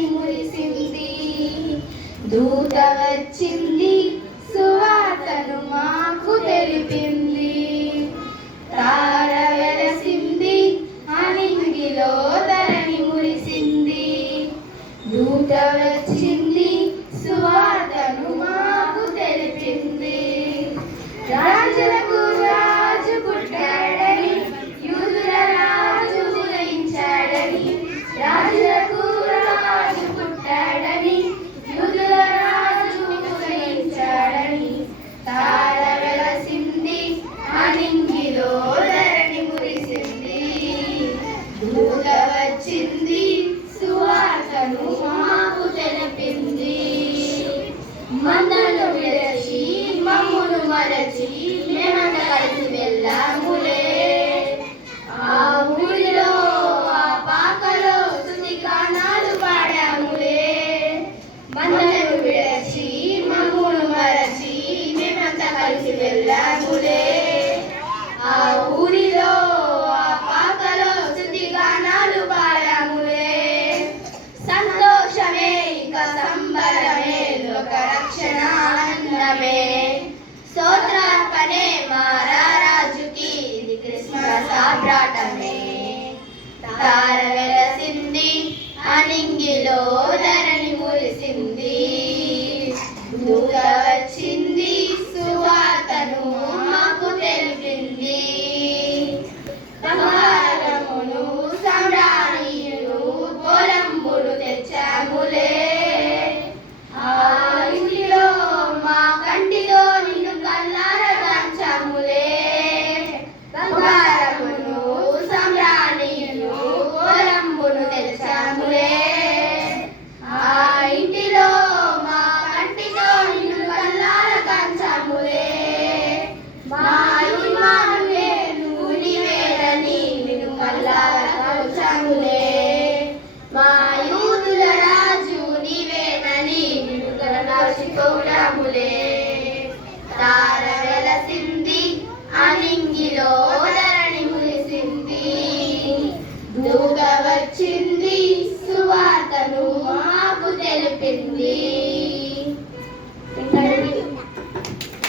ధరణి మురిసింది. దూత వచ్చింది, సువార్తను మాకు తెలిపింది. తార వెలసింది, అనింగిలో ధరణి మురిసింది. దూత వచ్చింది, సువార్తను మాకు తెలిపింది. రాజులకు రాజు పుట్టాడని, యూదుల రాజు ఉదయించాడని. రాజులకు రాజు పుట్టాడని, యూదుల రాజు ఉదయించాడని. తార వెలసింది, అనింగిలో ధరణి మురిసింది. దూత వచ్చింది, సువార్తను మాకు తెలిపింది. మందను విడచి మమ్మును మరచి మేమంతా కలిసి వెళ్ళాములే. ఆ ఊరిలో ఆ పాకలో స్తుతి గానాలు పాడాములే. మందను విడచి మమ్మును మరచి మేమంతా కలిసి వెళ్ళాములే. ఆ ఊరిలో ఆ పాకలో స్తుతి గానాలు పాడాములే. సంతోషమే ఇక సంబరమే, లోక రక్షణ ఆనందమే. స్తోత్రార్పణే మా రాజుకి, ఇది క్రిస్మస్ ఆర్భాటమే. తార వెలసింది, అనింగిలో ధరణి మురిసింది. దూత వచ్చింది, సువార్తను మాకు తెలిపింది. బంగారమును సామ్రాణియును పోలంబులు తెచ్చాములే. ఆ ఇంటిలో మా కంటిలో నిన్ను కల్లారా కాంచాములే. బంగారమును సామ్రాణియును పోలంబులు తెచ్చాములే. ఆ ఇంటిలో మా కంటిలో నిన్ను కల్లారా కాంచాములే. మా ఇమ్మానుయేలు నీవేనని నిన్ను కల్లారా కాంచాములే. మా యూదుల రాజు నీవేనని నిన్ను కలనాల్సిపోయాములే. తార వెలసింది, అనింగిలో ధరణి మురిసింది. దూత వచ్చింది, సువార్తను మాకు తెలిపింది.